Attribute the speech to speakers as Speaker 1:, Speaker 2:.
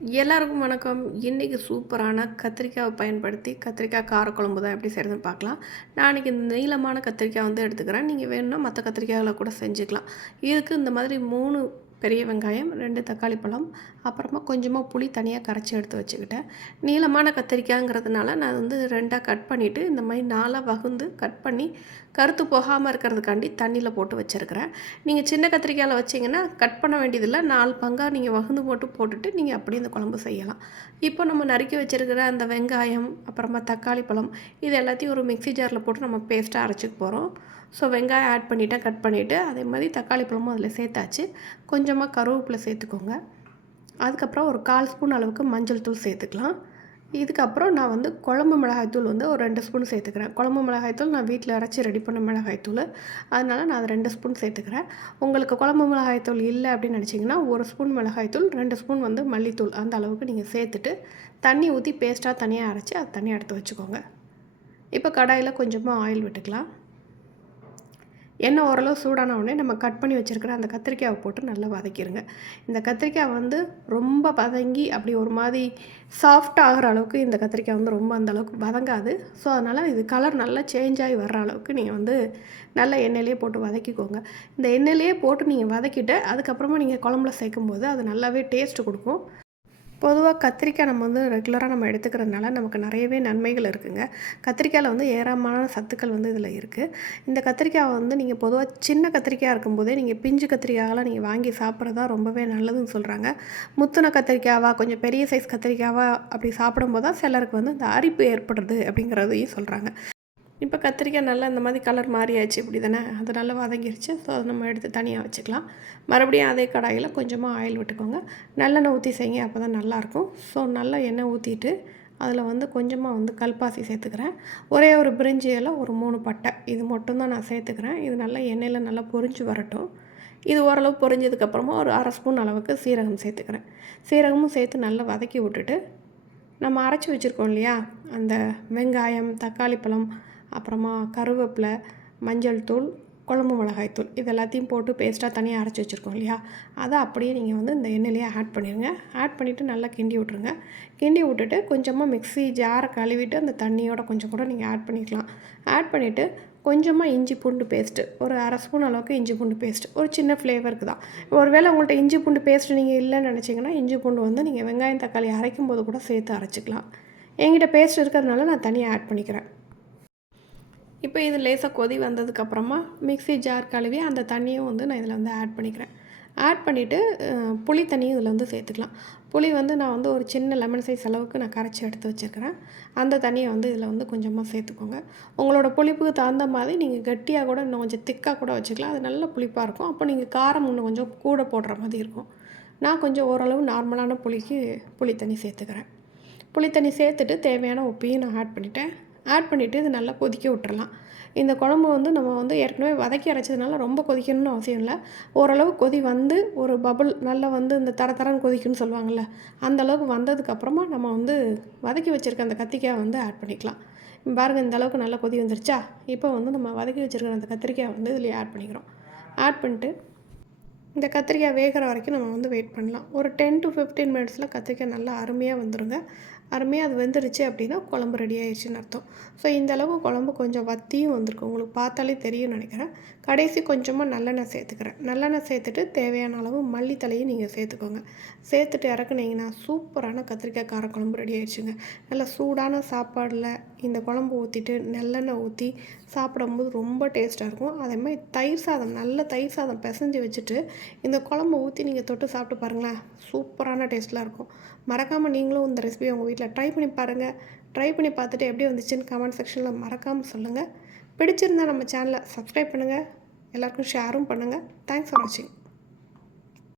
Speaker 1: எல்லாருக்கும் வணக்கம். இன்றைக்கி சூப்பரான கத்திரிக்காவை பயன்படுத்தி கத்திரிக்காய் காரக்குழம்பு தான் எப்படி செய்கிறதுன்னு பார்க்கலாம். நான் இன்றைக்கி இந்த நீளமான கத்திரிக்காய் வந்து எடுத்துக்கிறேன். நீங்கள் வேணும்னா மற்ற கத்திரிக்காயில் கூட செஞ்சுக்கலாம். இதுக்கு இந்த மாதிரி மூணு பெரிய வெங்காயம் ரெண்டு தக்காளி பழம் அப்புறமா கொஞ்சமாக புளி தனியாக கரைச்சி எடுத்து வச்சுக்கிட்டேன். நீளமான கத்திரிக்காய்ங்கிறதுனால நான் வந்து ரெண்டாக கட் பண்ணிவிட்டு இந்த மாதிரி நாளாக வகுந்து கட் பண்ணி கருத்து போகாமல் இருக்கிறதுக்காண்டி தண்ணியில் போட்டு வச்சுருக்கிறேன். நீங்கள் சின்ன கத்திரிக்காயில் வச்சிங்கன்னா கட் பண்ண வேண்டியதில்லை. நாலு பங்காக நீங்கள் வகுந்து போட்டு போட்டுட்டு நீங்கள் அப்படியே இந்த குழம்பு செய்யலாம். இப்போ நம்ம நறுக்கி வச்சுருக்கிற அந்த வெங்காயம் அப்புறமா தக்காளி பழம் இது எல்லாத்தையும் ஒரு மிக்சி ஜாரில் போட்டு நம்ம பேஸ்ட்டாக அரைச்சிக்க போகிறோம் ஸோ வெங்காயம் ஆட் பண்ணிவிட்டேன் கட் பண்ணிவிட்டு அதே மாதிரி தக்காளி பழமும் அதில் சேர்த்தாச்சு. கொஞ்சமாக கருவேப்பிலை சேர்த்துக்கோங்க. அதுக்கப்புறம் ஒரு கால் ஸ்பூன் அளவுக்கு மஞ்சள் தூள் சேர்த்துக்கலாம். இதுக்கப்புறம் நான் வந்து குழம்பு மிளகாய்த்தூள் வந்து ஒரு ரெண்டு ஸ்பூன் சேர்த்துக்கிறேன். குழம்பு மிளகாய்த்தூள் நான் வீட்டில் அரைச்சி ரெடி பண்ண மிளகாய்த்தூள் அதனால் நான் அதை ரெண்டு ஸ்பூன் சேர்த்துக்கிறேன். உங்களுக்கு குழம்பு மிளகாய்த்தூள் இல்லை அப்படின்னு நினச்சிங்கன்னா ஒரு ஸ்பூன் மிளகாய்த்தூள் ரெண்டு ஸ்பூன் வந்து மல்லித்தூள் அந்த அளவுக்கு நீங்கள் சேர்த்துட்டு தண்ணி ஊற்றி பேஸ்ட்டாக தனியாக அரைச்சி அதை தனியாக எடுத்து வச்சுக்கோங்க. இப்போ கடாயில் கொஞ்சமாக ஆயில் விட்டுக்கலாம். எண்ணெய் ஓரளவு சூடான உடனே நம்ம கட் பண்ணி வச்சுருக்கிற அந்த கத்திரிக்காயை போட்டு நல்லா வதக்கிடுங்க இந்த கத்திரிக்காய் வந்து ரொம்ப வதங்கி அப்படி ஒரு மாதிரி சாஃப்ட் ஆகிற அளவுக்கு இந்த கத்திரிக்காய் வந்து ரொம்ப அந்த அளவுக்கு வதங்காது. ஸோ அதனால் இது கலர் நல்லா சேஞ்ச் ஆகி வர்ற அளவுக்கு நீங்கள் வந்து நல்ல எண்ணெயிலே போட்டு வதக்கிக்கோங்க. இந்த எண்ணெயிலே போட்டு நீங்கள் வதக்கிட்டு அதுக்கப்புறமா நீங்கள் குழம்புல சேர்க்கும்போது அது நல்லாவே டேஸ்ட்டு கொடுக்கும். பொதுவாக கத்திரிக்காய் நம்ம வந்து ரெகுலராக நம்ம எடுத்துக்கிறதுனால நமக்கு நிறையவே நன்மைகள் இருக்குதுங்க கத்திரிக்காயில் வந்து ஏராளமான சத்துக்கள் வந்து இதில் இருக்குது இந்த கத்திரிக்காய் வந்து நீங்கள் பொதுவாக சின்ன கத்திரிக்காய் இருக்கும்போதே நீங்கள் பிஞ்சு கத்திரிக்காயெல்லாம் நீங்கள் வாங்கி சாப்பிட்றதா ரொம்பவே நல்லதுன்னு சொல்கிறாங்க முத்துன கத்திரிக்காவா கொஞ்சம் பெரிய சைஸ் கத்திரிக்காவா அப்படி சாப்பிடும்போது தான் சிலருக்கு வந்து இந்த அரிப்பு ஏற்படுறது அப்படிங்கிறதையும் சொல்கிறாங்க இப்போ கத்திரிக்காய் நல்லா இந்த மாதிரி கலர் மாறியாச்சு இப்படி தானே அது நல்லா வதங்கிருச்சு. ஸோ அதை நம்ம எடுத்து தனியாக வச்சுக்கலாம். மறுபடியும் அதே கடாயில் கொஞ்சமாக ஆயில் விட்டுக்கோங்க. நல்லெண்ணெய் ஊற்றி செய்யுங்க அப்போ தான் நல்லாயிருக்கும். ஸோ நல்லா எண்ணெய் ஊற்றிட்டு அதில் வந்து கொஞ்சமாக வந்து கல்பாசி சேர்த்துக்கிறேன். ஒரே ஒரு பிரிஞ்சி இலை ஒரு மூணு பட்டை. இது மட்டும்தான் நான் சேர்த்துக்கிறேன். இது நல்லா எண்ணெயில் நல்லா பொரிஞ்சு வரட்டும். இது ஓரளவு பொரிஞ்சதுக்கப்புறமா ஒரு அரை ஸ்பூன் அளவுக்கு சீரகம் சேர்த்துக்கிறேன். சீரகமும் சேர்த்து நல்லா வதக்கி விட்டுட்டு நம்ம அரைச்சி வச்சுருக்கோம் இல்லையா? அந்த வெங்காயம் தக்காளி பழம் அப்புறமா கருவேப்பிலை மஞ்சள் தூள் குழம்பு மிளகாய் தூள் இது எல்லாத்தையும் போட்டு பேஸ்ட்டாக தனியாக அரைச்சி வச்சுருக்கோம் இல்லையா? அதை அப்படியே நீங்கள் வந்து இந்த எண்ணெயிலேயே ஆட் பண்ணிடுங்க ஆட் பண்ணிவிட்டு நல்லா கிண்டி விட்ருங்க கிண்டி விட்டுட்டு கொஞ்சமாக மிக்ஸி ஜாரை கழுவிட்டு அந்த தண்ணியோட கொஞ்சம் கூட நீங்கள் ஆட் பண்ணிக்கலாம். ஆட் பண்ணிவிட்டு கொஞ்சமாக இஞ்சி பூண்டு பேஸ்ட்டு ஒரு அரை ஸ்பூன் அளவுக்கு இஞ்சி பூண்டு பேஸ்ட்டு ஒரு சின்ன ஃப்ளேவருக்கு தான். ஒருவேளை உங்கள்கிட்ட இஞ்சி பூண்டு பேஸ்ட்டு நீங்கள் இல்லைன்னு நினச்சிங்கன்னா இஞ்சி பூண்டு வந்து நீங்கள் வெங்காயம் தக்காளி அரைக்கும் போது கூட சேர்த்து அரைச்சிக்கலாம். என்கிட்ட பேஸ்ட் இருக்கிறதுனால நான் தனியாக ஆட் பண்ணிக்கிறேன். இப்போ இது லேசாக கொதி வந்ததுக்கப்புறமா மிக்ஸி ஜார் கழுவி அந்த தண்ணியும் வந்து நான் இதில் வந்து ஆட் பண்ணிக்கிறேன். ஆட் பண்ணிவிட்டு புளி தண்ணியும் இதில் வந்து சேர்த்துக்கலாம். புளி வந்து நான் வந்து ஒரு சின்ன லெமன் சைஸ் அளவுக்கு நான் கரைச்சி எடுத்து வச்சுருக்கிறேன். அந்த தண்ணியை வந்து இதில் வந்து கொஞ்சமாக சேர்த்துக்கோங்க. உங்களோட புளிப்புக்கு தகுந்த மாதிரி நீங்கள் கட்டியாக கூட இன்னும் கொஞ்சம் திக்காக கூட வச்சுக்கலாம். அது நல்ல புளிப்பாக இருக்கும். அப்போ நீங்கள் காரம் இன்னும் கொஞ்சம் கூட போடுற மாதிரி இருக்கும். நான் கொஞ்சம் ஓரளவு நார்மலான புளிக்கு புளி தண்ணி சேர்த்துக்கிறேன். புளி தண்ணி சேர்த்துட்டு தேவையான உப்பையும் நான் ஆட் பண்ணிவிட்டேன் ஆட் பண்ணிவிட்டு இது நல்லா கொதிக்க விட்டுறலாம். இந்த குழம்பு வந்து நம்ம வந்து ஏற்கனவே வதக்கி அரைச்சதுனால ரொம்ப கொதிக்கணும்னு அவசியம் இல்லை. ஓரளவு கொதி வந்து ஒரு பபுள் நல்லா வந்து இந்த தர தரம் கொதிக்குன்னு சொல்லுவாங்கள்ல அந்த அளவுக்கு வந்ததுக்கப்புறமா நம்ம வந்து வதக்கி வச்சுருக்க அந்த கத்திரிக்காய் வந்து ஆட் பண்ணிக்கலாம். பாருங்கள் இந்த அளவுக்கு நல்லா கொதி வந்துருச்சா? இப்போ வந்து நம்ம வதக்கி வச்சுருக்கிற அந்த கத்திரிக்காய் வந்து இதில் ஆட் பண்ணிக்கிறோம். ஆட் பண்ணிட்டு இந்த கத்திரிக்காய் வேகிற வரைக்கும் நம்ம வந்து வெயிட் பண்ணலாம். ஒரு டென் டு ஃபிஃப்டீன் மினிட்ஸில் கத்திரிக்காய் நல்லா அருமையாக வந்துடுங்க அருமையாக அது வெந்துருச்சு அப்படின்னா குழம்பு ரெடி ஆயிடுச்சுன்னு அர்த்தம். ஸோ இந்த அளவு குழம்பு கொஞ்சம் வத்தியும் வந்திருக்கு உங்களுக்கு பார்த்தாலே தெரியும்னு நினைக்கிறேன். கடைசி கொஞ்சமாக நல்லெண்ணெய் சேர்த்துக்கிறேன். நல்லெண்ணெய் சேர்த்துட்டு தேவையான அளவு மல்லித்தலையும் நீங்கள் சேர்த்துக்கோங்க. சேர்த்துட்டு இறக்குனீங்கன்னா சூப்பரான கத்திரிக்காய் கார குழம்பு ரெடி ஆயிடுச்சுங்க நல்லா சூடான சாப்பாடில் இந்த குழம்பு ஊற்றிட்டு நல்லெண்ணெய் ஊற்றி சாப்பிடும்போது ரொம்ப டேஸ்ட்டாக இருக்கும். அதே மாதிரி தயிர் சாதம் நல்ல தயிர் சாதம் பிசைஞ்சு வச்சுட்டு இந்த குழம்பு ஊற்றி நீங்கள் தொட்டு சாப்பிட்டு பாருங்களேன். சூப்பரான டேஸ்ட்லாம் இருக்கும். மறக்காமல் நீங்களும் இந்த ரெசிபி உங்கள் வீட்டில் ட்ரை பண்ணி பாருங்கள் ட்ரை பண்ணி பார்த்துட்டு எப்படி வந்துச்சுன்னு கமெண்ட் செக்ஷனில் மறக்காமல் சொல்லுங்கள் பிடிச்சிருந்தால் நம்ம சேனலை சப்ஸ்கிரைப் பண்ணுங்கள் எல்லாருக்கும் ஷேரும் பண்ணுங்கள் தேங்க்ஸ் ஃபார் வாட்சிங்